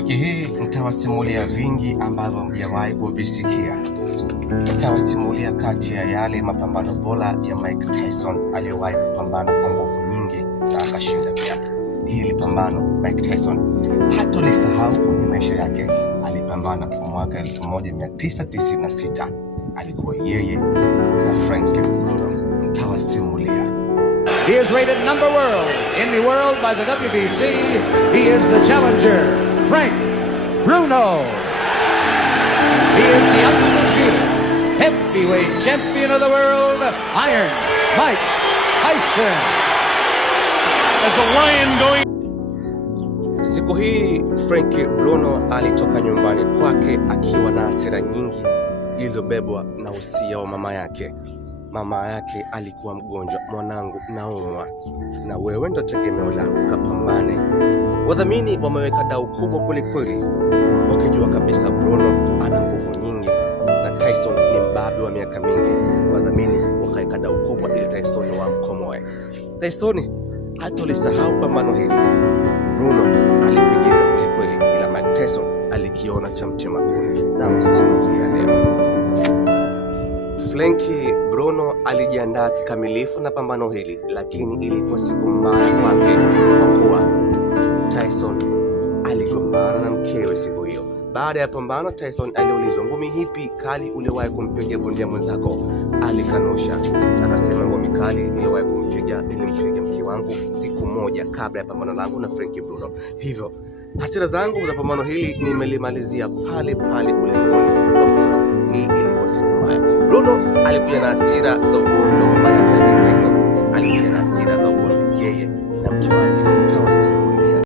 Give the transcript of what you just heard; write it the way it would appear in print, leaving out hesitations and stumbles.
Wiki hii nitawasimulia vingi ambavyo mjawahi kuvisikia. Nitawasimulia kati ya yale mapambano bora ya Mike Tyson aliyowahi kupambana kwa nguvu nyingi na akashinda pia. Hili pambano Mike Tyson hatolisahau kwenye maisha yake. Alipambana mwaka 1996. Alikuwa yeye na Frank Bruno. Nitawasimulia. He is rated number world in the world by the WBC. He is the challenger, Frank Bruno. He is the undisputed heavyweight champion of the world, Iron Mike Tyson. As a lion going. Siku hii Frank Bruno alitoka nyumbani kwake akiwa na hasira nyingi iliyobebwa na usia wa mama yake. Mama yake alikuwa mgonjwa. Mwanangu, naumwa na wewe ndo tegemeo langu, kapambane. Wadhamini wameweka dau kubwa kwelikweli, wakijua kabisa Bruno ana nguvu nyingi na Tyson ni mbabe wa miaka mingi. Wadhamini wakaweka dau kubwa ili Tyson wamkomoe. Tyson hatolisahau pambano hili. Bruno alipigika kwelikweli, ila Mike Tyson alikiona cha mtima kuni na usimulia leo. Frank Bruno alijiandaa kikamilifu na pambano hili, lakini ilikuwa siku mbaya kwake kwa kuwa Tyson aligombana na mkewe siku hiyo. Baada ya pambano, Tyson aliulizwa, ngumi hipi kali uliwahi kumpiga bondia mwenzako? Alikanusha, akasema ngumi kali niliwahi kumpiga nilimpiga mke wangu siku moja kabla ya pambano langu na Frank Bruno. Hivyo hasira zangu za pambano hili nimelimalizia pale pale ulingoni kwa Bruno. Hii ilikuwa siku mbaya. Bruno alikuja na hasira za ugonjwa wa mama yake. Tyson alikuja na hasira za ugonjwa yeye na mke wake.